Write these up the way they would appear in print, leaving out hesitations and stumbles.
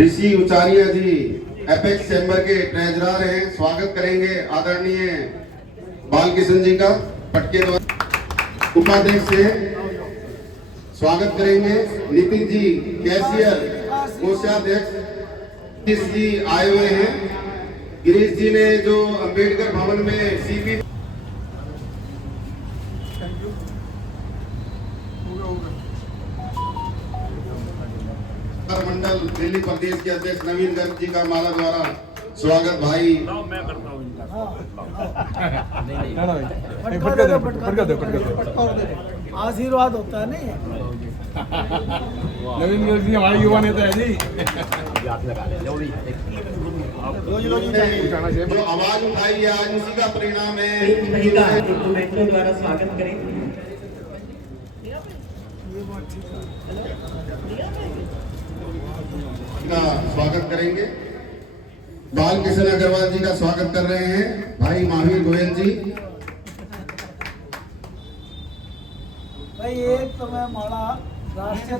ऋषि उचारिया जी apex chamber के treasurer हैं, स्वागत करेंगे आदरणीय बालकिशन जी का पटके द्वारा। उपाध्यक्ष से स्वागत करेंगे नितिन जी कैशियर कोषाध्यक्ष जी आए हुए हैं। गिरीश जी ने जो अंबेडकर भवन में सीपी मंडल दिल्ली प्रदेश के अध्यक्ष नवीन गर्ग जी का माला द्वारा स्वागत। भाई मैं करता हूँ इनका आशीर्वाद होता है नहीं। नवीन गर्ग जी हमारे युवा नेता है जी। जो आवाज उठाई है आज उसी का परिणाम है। द्वारा स्वागत करें। का स्वागत करेंगे। बालकिशन अग्रवाल जी का स्वागत कर रहे हैं भाई महावीर गोयल जी। भाई एक तो मैं माला राष्ट्रीय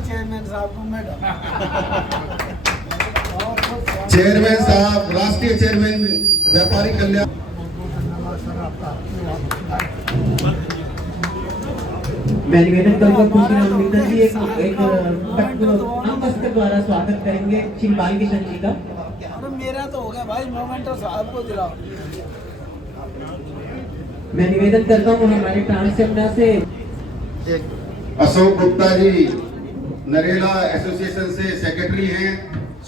चेयरमैन साहब को मैं चेयरमैन साहब राष्ट्रीय चेयरमैन व्यापारी कल्याण। मैं निवेदन करूंगा जी एक पुष्प द्वारा स्वागत करेंगे श्री बालकिशन जी का। अरे मेरा तो हो गया भाई, मोमेंटो साहब को दिलाओ। मैं निवेदन करता हूँ हमारे ट्रांसजेंडर से अशोक गुप्ता जी नरेला एसोसिएशन से सेक्रेटरी हैं,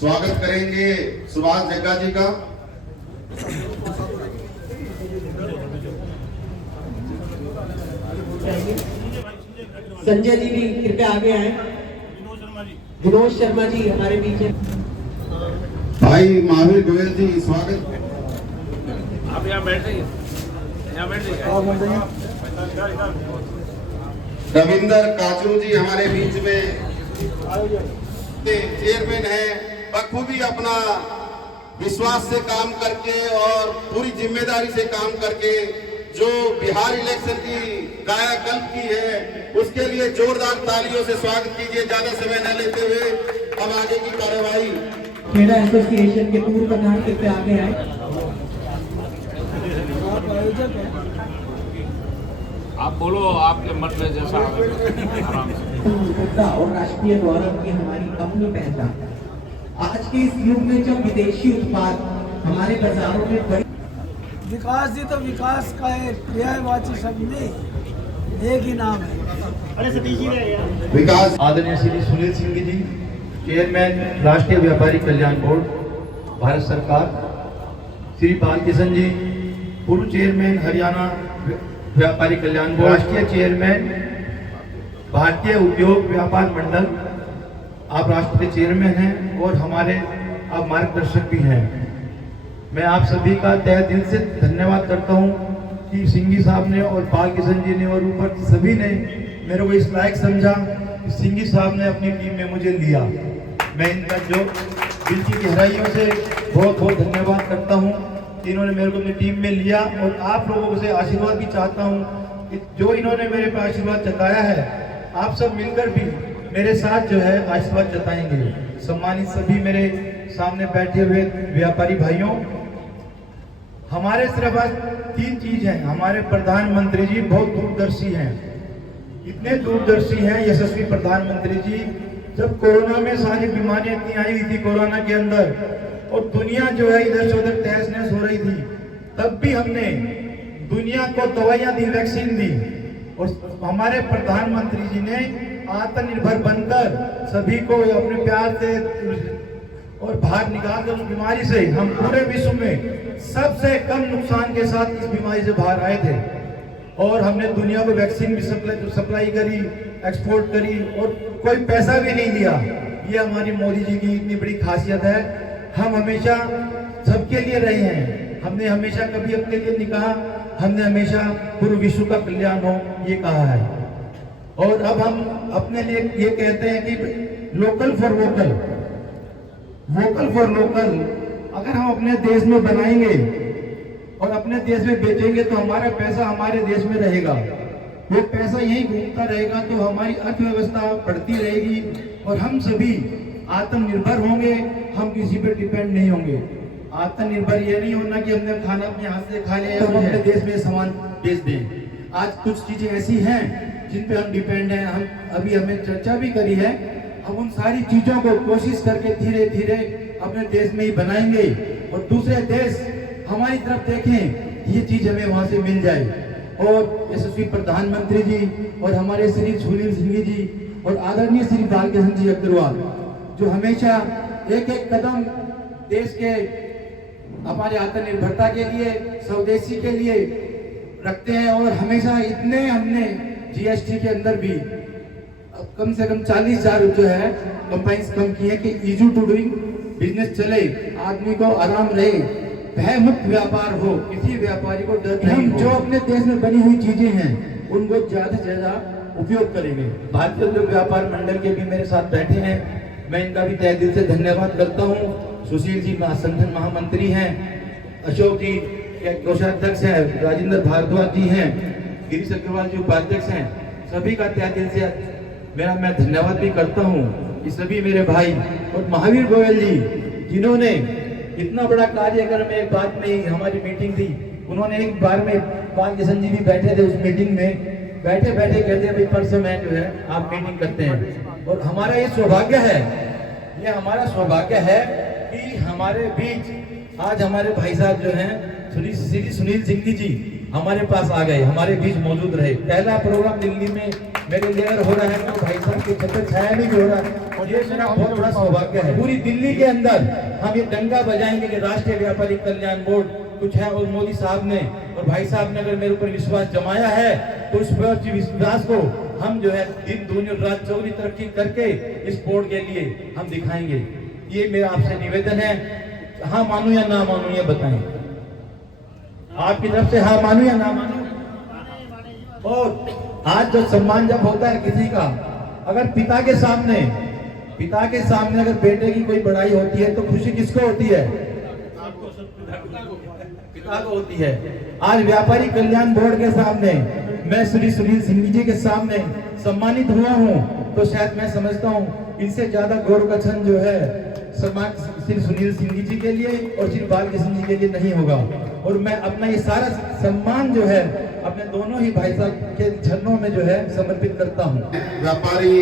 स्वागत करेंगे सुभाष जग्गा जी का। संजय जी भी कृपया आगे आए। विनोद शर्मा जी हमारे बीच है। भाई महावीर गोयल जी स्वागत। आप यहाँ बैठ जाइए, यहाँ बैठ जाइए। रविंदर काचू जी हमारे बीच में चेयरमैन है, बखूबी अपना विश्वास से काम करके और पूरी जिम्मेदारी से काम करके जो बिहार इलेक्शन की कायाकल्प की है उसके लिए जोरदार तालियों से स्वागत कीजिए। ज्यादा समय न लेते हुए अब आगे की कार्यवाही। खेड़ा एसोसिएशन के पूर्व प्रधान कृपया आगे आए। आप बोलो, आपके मत में जैसा आराम से। और राष्ट्रीय गौरव की हमारी अपनी पहचान। आज के इस युग में जब विदेशी उत्पाद हमारे बाजारों में बड़ी विकास जी तो विकास का एक पर्यायवाची शब्द नहीं, एक ही नाम है। विकास आदरणीय श्री सुनील सिंह जी चेयरमैन राष्ट्रीय व्यापारी कल्याण बोर्ड भारत सरकार, श्री बालकिशन जी पूर्व चेयरमैन हरियाणा व्यापारी कल्याण बोर्ड, राष्ट्रीय चेयरमैन भारतीय उद्योग व्यापार मंडल, आप राष्ट्रीय चेयरमैन हैं और हमारे आप मार्गदर्शक भी हैं। मैं आप सभी का तहे दिल से धन्यवाद करता हूं कि सिंघी साहब ने और बालकिशन जी ने और ऊपर सभी ने मेरे को इस लायक समझा कि सिंघी साहब ने अपनी टीम में मुझे लिया। मैं इनका जो दिल की गहराइयों से बहुत बहुत धन्यवाद करता हूं कि इन्होंने मेरे को अपनी टीम में लिया। और आप लोगों से आशीर्वाद भी चाहता हूं कि जो इन्होंने मेरे पर आशीर्वाद जताया है, आप सब मिलकर भी मेरे साथ जो है आशीर्वाद जताएंगे। सम्मानित सभी मेरे सामने बैठे हुए व्यापारी भाइयों, हमारे सिर्फ आज 3 चीज हैं। हमारे प्रधानमंत्री जी बहुत दूरदर्शी हैं, इतने दूरदर्शी हैं यशस्वी प्रधानमंत्री जी। जब कोरोना में सारी बीमारियां इतनी आई हुई थी कोरोना के अंदर और दुनिया जो है इधर से उधर तहस नहस हो रही थी, तब भी हमने दुनिया को दवाइयां दी, वैक्सीन दी। और हमारे प्रधानमंत्री जी ने आत्मनिर्भर बनकर सभी को अपने प्यार से और बाहर निकाल कर उस बीमारी से हम पूरे विश्व में सबसे कम नुकसान के साथ इस बीमारी से बाहर आए थे। और हमने दुनिया को वैक्सीन भी सप्लाई करी, एक्सपोर्ट करी और कोई पैसा भी नहीं लिया। ये हमारी मोदी जी की इतनी बड़ी खासियत है। हम हमेशा सबके लिए रहे हैं, हमने हमेशा कभी अपने लिए नहीं कहा, हमने हमेशा पूरे विश्व का कल्याण हो ये कहा है। और अब हम अपने लिए ये कहते हैं कि local for vocal, vocal for local. अगर हम अपने देश में बनाएंगे और अपने देश में बेचेंगे तो हमारा पैसा हमारे देश में रहेगा, वो पैसा यहीं घूमता रहेगा तो हमारी अर्थव्यवस्था बढ़ती रहेगी और हम सभी आत्मनिर्भर होंगे, हम किसी पे डिपेंड नहीं होंगे। आत्मनिर्भर ये नहीं होना कि हमने खाना अपने हाथ से खा लिया, हम अपने देश में सामान बेच दें। आज कुछ चीजें ऐसी हैं जिन पे हम डिपेंड हैं, हम अभी हमें चर्चा भी करी है, हम उन सारी चीजों को कोशिश करके धीरे धीरे अपने देश में ही बनाएंगे और दूसरे देश हमारी तरफ देखें, ये चीज हमें वहां से मिल जाए। और यशस्वी प्रधानमंत्री जी और हमारे श्री सुनील सिंह जी और आदरणीय श्री बालकृष्ण जी अग्रवाल जो हमेशा एक एक कदम देश के हमारे आत्मनिर्भरता के लिए, स्वदेशी के लिए रखते हैं। और हमेशा इतने हमने जीएसटी के अंदर भी कम से कम 40,000 जो है कंपाइंस कम की है कि इजी टू डूइंग बिजनेस चले, आदमी को आराम रहे, भय मुक्त व्यापार हो, किसी व्यापारी को डर नहीं हो। जो अपने देश में बनी हुई चीजें हैं उनको ज्यादा से ज्यादा उपयोग करेंगे। भारतीय उद्योग व्यापार मंडल के भी मेरे साथ बैठे हैं, मैं इनका भी तहे दिल से धन्यवाद करता हूँ। सुशील जी संगठन महामंत्री हैं, अशोक जी कोषाध्यक्ष हैं, राजेंद्र भारद्वाज जी हैं, गिरीश अग्रवाल जी उपाध्यक्ष हैं, सभी का तहे दिल से मैं धन्यवाद भी करता हूँ। ये सभी मेरे भाई और महावीर गोयल जी जिन्होंने इतना बड़ा कार्यक्रम, एक बात में हमारी मीटिंग थी, उन्होंने एक बार में बालकृष्ण जी भी बैठे थे उस मीटिंग में, बैठे बैठे कहते हैं भाई परसों मैं जो है आप मीटिंग करते हैं। और हमारा ये सौभाग्य है, ये हमारा सौभाग्य है कि हमारे बीच आज हमारे भाई साहब जो हैं श्री सुनील सिंह जी हमारे पास आ गए, हमारे बीच मौजूद रहे। पहला प्रोग्राम दिल्ली में मेरे लेकर हो रहा है तो भाई साहब के छत्र छाया में भी हो रहा है और ये मेरा बहुत बड़ा सौभाग्य है। पूरी दिल्ली के अंदर हम ये डंका बजाएंगे कि राष्ट्रीय व्यापारी कल्याण बोर्ड कुछ है और मोदी साहब ने और भाई साहब ने अगर मेरे ऊपर विश्वास जमाया है तो उस विश्वास को हम जो है दिन दूनी और रात चौगुनी तरक्की करके इस बोर्ड के लिए हम दिखाएंगे। ये मेरा आपसे निवेदन है, हाँ मानू या ना मानू ये बताएं, आपकी तरफ से हाँ मानू या ना मानू। और आज जो सम्मान जब होता है किसी का, अगर पिता के सामने अगर बेटे की कोई बड़ाई होती है तो खुशी किसको होती है? पिता को होती है। आज व्यापारी कल्याण बोर्ड के सामने मैं श्री सुनील सिंह जी के सामने सम्मानित हुआ हूँ तो शायद मैं समझता हूँ इनसे ज्यादा गौरव का क्षण जो है सम्मान श्री सुनील सिंह जी के लिए और श्री बालकृष्ण जी के लिए नहीं होगा। और मैं अपना ये सारा सम्मान जो है अपने दोनों ही भाई साहब के चरणों में जो है समर्पित करता हूँ। व्यापारी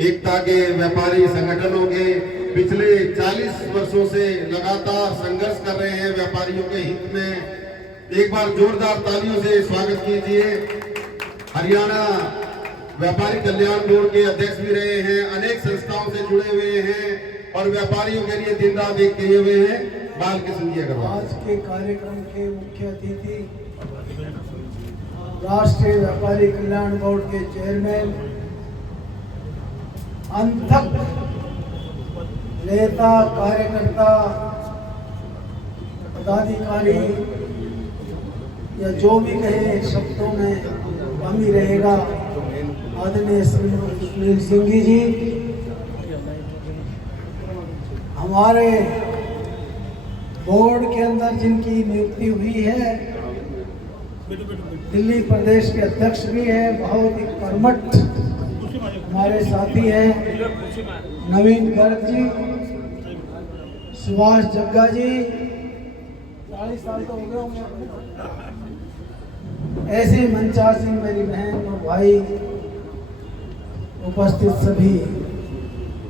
एकता के, व्यापारी संगठनों के पिछले 40 वर्षों से लगातार संघर्ष कर रहे हैं व्यापारियों के हित में। एक बार जोरदार तालियों से स्वागत कीजिए। हरियाणा व्यापारी कल्याण बोर्ड के अध्यक्ष भी रहे हैं, अनेक संस्थाओं से जुड़े हुए हैं और व्यापारियों के लिए दिन रात एक किए हुए हैं बालकृष्ण जी अग्रवाल। आज के कार्यक्रम के मुख्य अतिथि राष्ट्रीय व्यापारी कल्याण बोर्ड के चेयरमैन, अंतक नेता, कार्यकर्ता, पदाधिकारी या जो भी कहे शब्दों में कम ही रहेगा, आदरणीय सुनील सिंह जी हमारे बोर्ड के अंदर जिनकी नियुक्ति हुई है, दिल्ली प्रदेश के अध्यक्ष भी हैं, बहुत ही कर्मठ हमारे साथी हैं, नवीन गर्ग जी, सुभाष जग्गा जी, 40 साल तो हो गए होंगे, ऐसे मंचा सिंह मेरी बहन और भाई, उपस्थित सभी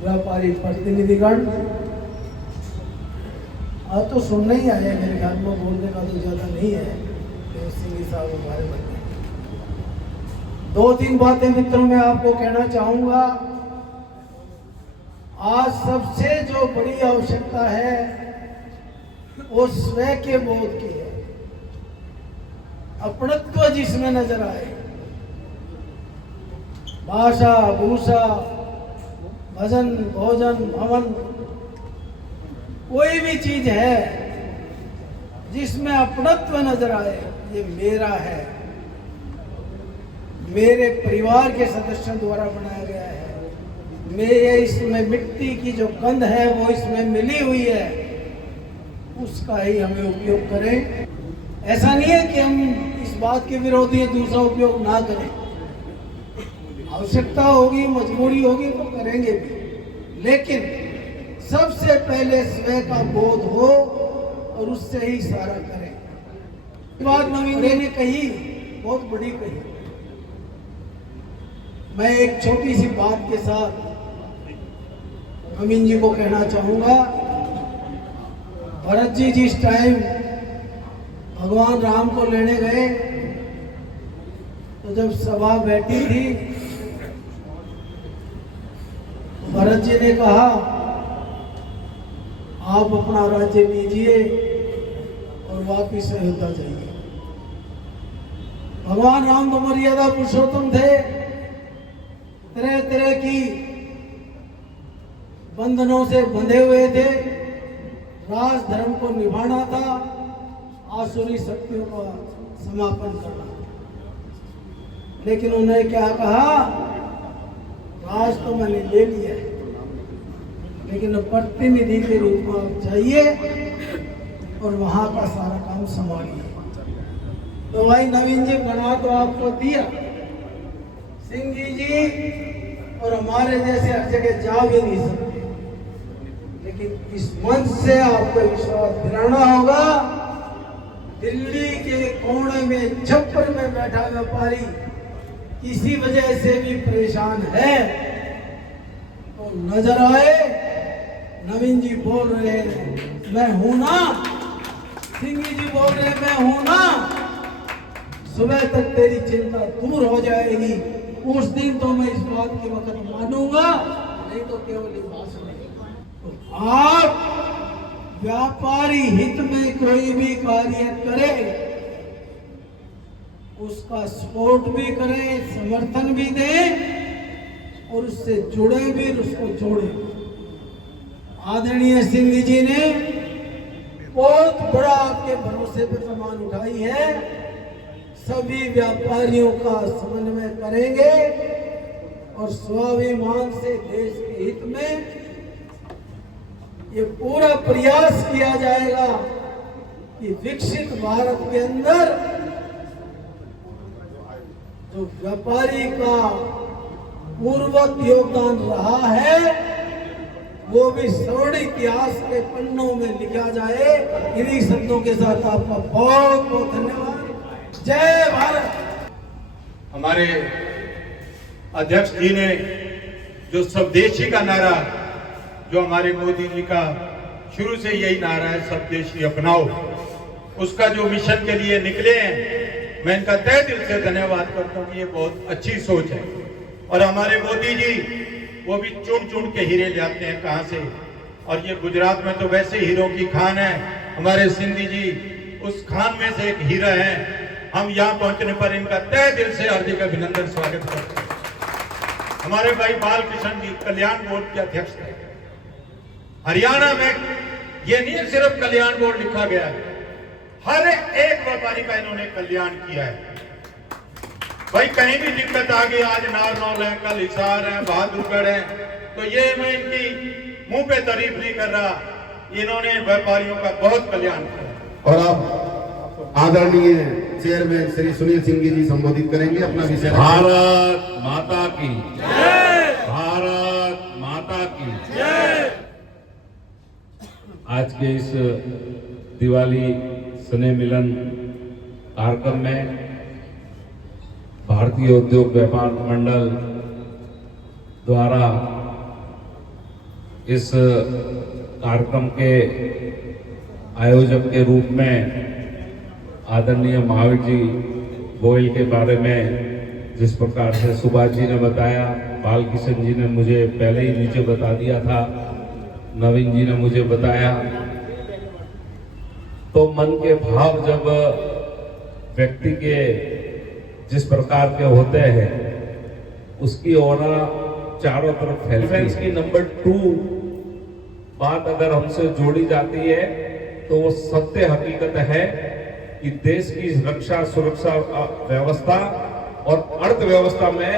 व्यापारी प्रतिनिधिगण। आज तो सुनना ही आया, मेरे ख्याल में बोलने का तो ज्यादा नहीं है। सिंह साहब हमारे बने 2-3 बातें मित्रों मैं आपको कहना चाहूंगा। आज सबसे जो बड़ी आवश्यकता है वो स्वयं के बोध की है, अपनत्व जिसमें नजर आए। भाषा, भूषा, भजन, भोजन, भवन, कोई भी चीज है जिसमें अपनत्व नजर आए, ये मेरा है, मेरे परिवार के सदस्यों द्वारा बनाया गया है, मेरे इसमें मिट्टी की जो गंध है वो इसमें मिली हुई है, उसका ही हमें उपयोग करें। ऐसा नहीं है कि हम इस बात के विरोधी हैं दूसरा उपयोग ना करें, आवश्यकता होगी, मजबूरी होगी तो करेंगे भी, लेकिन सबसे पहले स्वयं का बोध हो और उससे ही सारा करें। बात नवीन ने कही, बहुत बड़ी कही। मैं एक छोटी सी बात के साथ नवीन जी को कहना चाहूंगा। भरत जी जिस टाइम भगवान राम को लेने गए तो जब सभा बैठी थी, भरत जी ने कहा आप अपना राज्य लीजिए और वापिस अयोध्या जाइए। भगवान राम तो मर्यादा पुरुषोत्तम थे, तरह तरह की बंधनों से बंधे हुए थे, राज धर्म को निभाना था, आसुरी शक्तियों का समापन करना। लेकिन उन्होंने क्या कहा, राज तो मैंने ले लिया है, लेकिन प्रतिनिधि के रूप में आप जाइए और वहां का सारा काम संभालिए। तो भाई नवीन जी बना तो आपको दिया, सिंह जी और हमारे जैसे हर जगह जा भी नहीं सकते, लेकिन इस मंच से आपको विश्वास दिलाना होगा। दिल्ली के कोने में छप्पर में बैठा व्यापारी किसी वजह से भी परेशान है तो नजर आए, नवीन जी बोल रहे हैं मैं हूं ना, सिंह जी बोल रहे हैं मैं हूं ना, सुबह तक तेरी चिंता दूर हो जाएगी। उस दिन तो मैं इस बात की वक्त मानूंगा, नहीं तो केवल भाषण नहीं। तो आप व्यापारी हित में कोई भी कार्य करे, उसका सपोर्ट भी करें, समर्थन भी दें और उससे जुड़े भी, उसको जोड़े। आदरणीय सिंह जी ने बहुत बड़ा आपके भरोसे पर सामान उठाई है। सभी व्यापारियों का समन्वय करेंगे और स्वाभिमान से देश के हित में ये पूरा प्रयास किया जाएगा कि विकसित भारत के अंदर जो व्यापारी का पूर्वक योगदान रहा है वो भी स्वर्ण इतिहास के पन्नों में लिखा जाए। इन्हीं शब्दों के साथ आपका बहुत बहुत धन्यवाद। जय भारत। हमारे अध्यक्ष जी ने जो स्वदेशी का नारा, जो हमारे मोदी जी का शुरू से यही नारा है स्वदेशी अपनाओ, उसका जो मिशन के लिए निकले हैं, मैं इनका तहे दिल से धन्यवाद करता हूँ कि ये बहुत अच्छी सोच है। और हमारे मोदी जी वो भी चुन चुन के हीरे लाते हैं कहाँ से, और ये गुजरात में तो वैसे हीरों की खान है। हमारे सिंधी जी उस खान में से एक हीरा है। हम यहाँ पहुंचने पर इनका तहे दिल से हार्दिक अभिनंदन स्वागत करते हैं। हमारे भाई बालकृष्ण जी कल्याण बोर्ड के अध्यक्ष थे। हरियाणा में ये नहीं सिर्फ कल्याण बोर्ड लिखा गया है, हर एक व्यापारी का इन्होंने कल्याण किया है। भाई कहीं भी दिक्कत आ गई, आज नारनौल है, कल हिसार है, बहादुरगढ़ है, तो ये मैं इनकी मुंह पे तारीफ नहीं कर रहा, इन्होंने व्यापारियों का बहुत कल्याण किया। और अब आदरणीय चेयरमैन श्री सुनील सिंह जी संबोधित करेंगे अपना विषय। भारत माता की जय, भारत माता की जय। आज के इस दिवाली स्नेह मिलन कार्यक्रम में भारतीय उद्योग व्यापार मंडल द्वारा इस कार्यक्रम के आयोजक के रूप में आदरणीय महावीर जी गोयल के बारे में जिस प्रकार से सुभाष जी ने बताया, बालकृष्ण जी ने मुझे पहले ही नीचे बता दिया था, नवीन जी ने मुझे बताया, तो मन के भाव जब व्यक्ति के जिस प्रकार के होते हैं उसकी ऑरा चारों तरफ फैलती है। इसकी नंबर 2 बात अगर हमसे जोड़ी जाती है तो वो सत्य हकीकत है कि देश की रक्षा सुरक्षा व्यवस्था और अर्थव्यवस्था में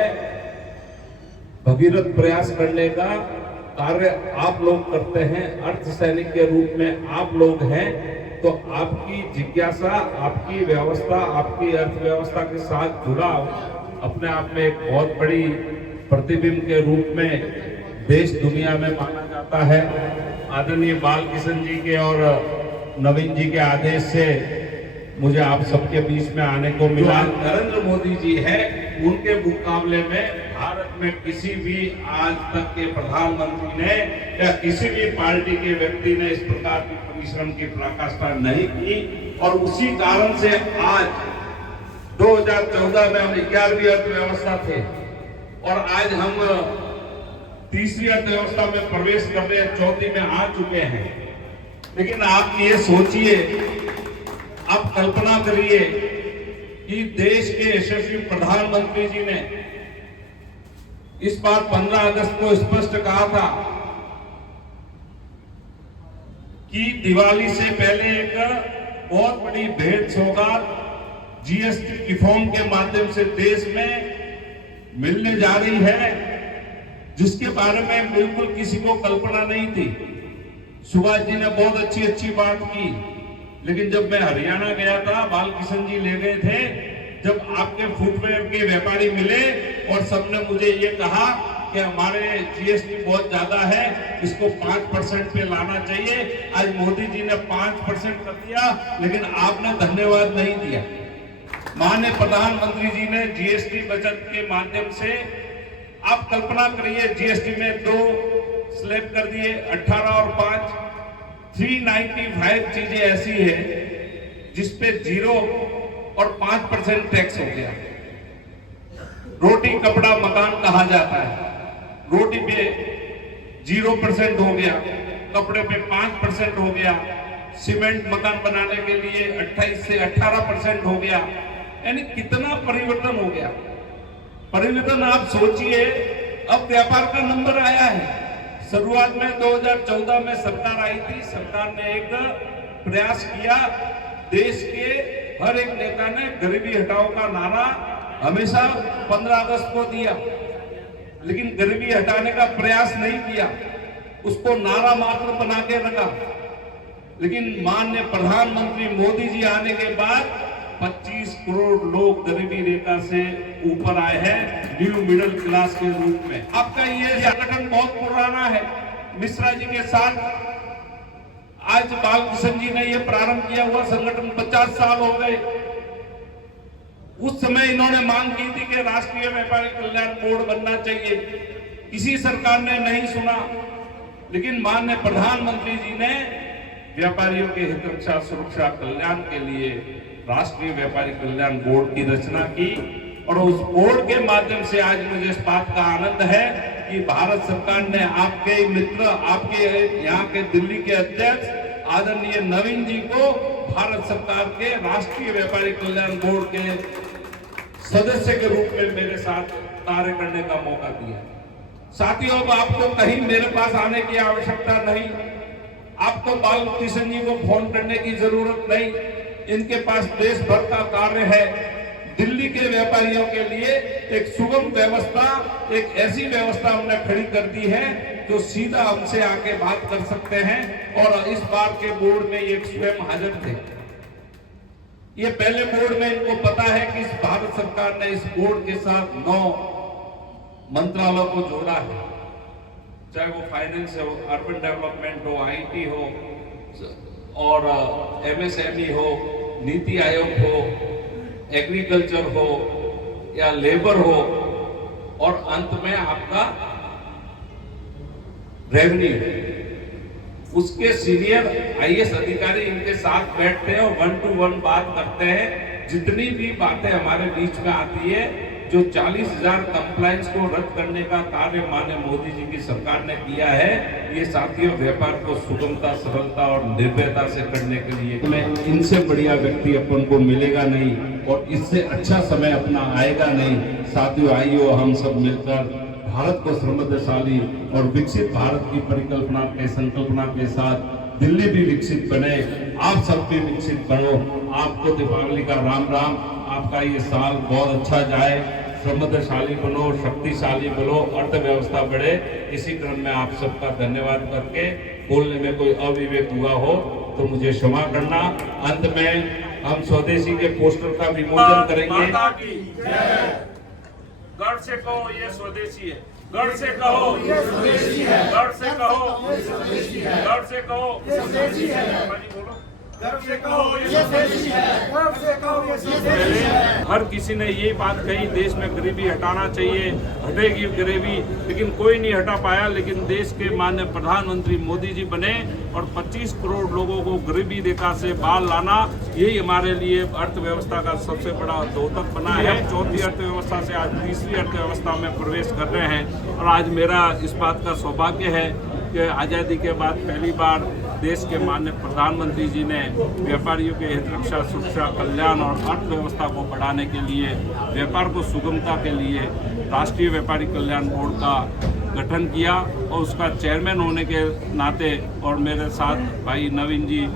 भगीरथ प्रयास करने का कार्य आप लोग करते हैं। अर्थ सैनिक के रूप में आप लोग हैं, तो आपकी जिज्ञासा, आपकी व्यवस्था, आपकी अर्थव्यवस्था के साथ जुड़ाव अपने आप में एक बहुत बड़ी प्रतिबिंब के रूप में देश दुनिया में माना जाता है। आदरणीय बालकिशन जी के और नवीन जी के आदेश से मुझे आप सबके बीच में आने को मिला। नरेंद्र मोदी जी है, उनके मुकाबले में भारत में किसी भी आज तक के प्रधानमंत्री ने या किसी भी पार्टी के व्यक्ति ने इस प्रकार की परिश्रम की पराकाष्ठा नहीं की। और उसी कारण से आज 2014 में हम 11वीं अर्थव्यवस्था थे और आज हम तीसरी अर्थव्यवस्था में प्रवेश कर रहे हैं, चौथी में आ चुके हैं। लेकिन आप ये सोचिए, आप कल्पना करिए कि देश के यशस्वी प्रधानमंत्री जी ने इस बार 15 अगस्त को स्पष्ट कहा था कि दिवाली से पहले एक बहुत बड़ी भेंट सौगात जीएसटी रिफॉर्म के माध्यम से देश में मिलने जा रही है, जिसके बारे में बिल्कुल किसी को कल्पना नहीं थी। सुभाष जी ने बहुत अच्छी बात की, लेकिन जब मैं हरियाणा गया था, बालकिशन जी ले गए थे, जब आपके फुटवेयर के व्यापारी मिले और सबने मुझे ये कहा कि हमारे जीएसटी बहुत ज्यादा है, इसको 5% पे लाना चाहिए। आज मोदी जी ने 5% कर दिया, लेकिन आपने धन्यवाद नहीं दिया। माननीय प्रधानमंत्री जी ने जीएसटी बचत के माध्यम से, आप कल्पना करिए, जीएसटी में 2 स्लैब कर दिए, 18 और 5, 395 चीजें ऐसी है जिसपे 0 और 5% टैक्स हो गया। रोटी कपड़ा मकान कहा जाता है, रोटी पे 0% हो गया, कपड़े पे 5% हो गया, सीमेंट मकान बनाने के लिए 28 से 18% हो गया। यानी कितना परिवर्तन हो गया। परिवर्तन आप सोचिए, अब व्यापार का नंबर आया है। शुरुआत में 2014 में सरकार आई थी, सरकार ने एक प्रयास किया, देश के हर एक नेता ने गरीबी हटाओ का नारा हमेशा 15 अगस्त को दिया, लेकिन गरीबी हटाने का प्रयास नहीं किया, उसको नारा मात्र बना के रखा। लेकिन माननीय प्रधानमंत्री मोदी जी आने के बाद 25 करोड़ लोग गरीबी रेखा से ऊपर आए हैं, न्यू मिडिल क्लास के रूप में। आपका ये संगठन बहुत पुराना है, मिश्रा जी के साथ आज बालकिशन जी ने ये प्रारंभ किया हुआ संगठन 50 साल हो गए। उस समय इन्होंने मांग की थी कि राष्ट्रीय व्यापारी कल्याण बोर्ड बनना चाहिए, किसी सरकार ने नहीं सुना। लेकिन माननीय प्रधानमंत्री जी ने व्यापारियों के हित रक्षा सुरक्षा कल्याण के लिए राष्ट्रीय व्यापारी कल्याण बोर्ड की रचना की और उस बोर्ड के माध्यम से आज मुझे इस बात का आनंद है कि भारत सरकार ने आपके मित्र, आपके यहाँ के दिल्ली के अध्यक्ष आदरणीय नवीन जी को भारत सरकार के राष्ट्रीय व्यापारी कल्याण बोर्ड के सदस्य के रूप में मेरे साथ कार्य करने का मौका दिया। साथियों, अब आपको कहीं मेरे पास आने की आवश्यकता नहीं, आपको बालकिशन जी को फोन करने की जरूरत नहीं। इनके पास देश भर का कार्य है। दिल्ली के व्यापारियों के लिए एक सुगम व्यवस्था, एक ऐसी व्यवस्था हमने खड़ी कर दी है जो सीधा हमसे आके बात कर सकते हैं। और इस बार के बोर्ड में ये स्वयं हाजिर थे। ये पहले बोर्ड में इनको पता है कि इस भारत सरकार ने इस बोर्ड के साथ 9 मंत्रालयों को जोड़ा है, चाहे वो फाइनेंस हो, अर्बन डेवलपमेंट हो, आईटी हो और एमएसएमई हो, नीति आयोग हो, एग्रीकल्चर हो या लेबर हो और अंत में आपका रेवेन्यू। उसके सीनियर आईएएस अधिकारी इनके साथ बैठते हैं और 1 to 1 बात करते हैं। जितनी भी बातें हमारे बीच में आती है, जो 40,000 कंप्लायंस को रद्द करने का कार्य माननीय मोदी जी की सरकार ने किया है, ये साथियों व्यापार को सुगमता, सरलता और निर्भयता से करने के लिए मैं इनसे बढ़िया व्यक्ति अपन को मिलेगा नहीं और इससे अच्छा समय अपना आएगा नहीं। साथियों, आइए हम सब मिलकर भारत को समृद्धशाली और विकसित भारत की परिकल्पना के संकल्पना के साथ दिल्ली भी विकसित बने, आप सब भी विकसित बनो। आपको दीपावली का राम राम। आपका ये साल बहुत अच्छा जाए, समृद्धशाली बनो, शक्तिशाली बनो, अर्थव्यवस्था बढ़े। इसी क्रम में आप सबका धन्यवाद करके बोलने में कोई अविवेक हुआ हो तो मुझे क्षमा करना। अंत में हम स्वदेशी के पोस्टर का विमोचन करेंगे। गर्व से कहो ये स्वदेशी है। गर्व से कहो, गर्व से कहो, गर्व से कहो, बोलो। हर किसी ने ये बात कही, देश में गरीबी हटाना चाहिए, हटेगी गरीबी, लेकिन कोई नहीं हटा पाया। लेकिन देश के माननीय प्रधानमंत्री मोदी जी बने और 25 करोड़ लोगों को गरीबी रेखा से बाहर लाना, यही हमारे लिए अर्थव्यवस्था का सबसे बड़ा द्योतक बना है। चौथी अर्थव्यवस्था से आज तीसरी अर्थव्यवस्था में प्रवेश कर रहे हैं और आज मेरा इस बात का सौभाग्य है कि आज़ादी के बाद पहली बार देश के माननीय प्रधानमंत्री जी ने व्यापारियों के हित रक्षा, सुरक्षा, कल्याण और अर्थव्यवस्था को बढ़ाने के लिए, व्यापार को सुगमता के लिए राष्ट्रीय व्यापारी कल्याण बोर्ड का गठन किया और उसका चेयरमैन होने के नाते और मेरे साथ भाई नवीन जी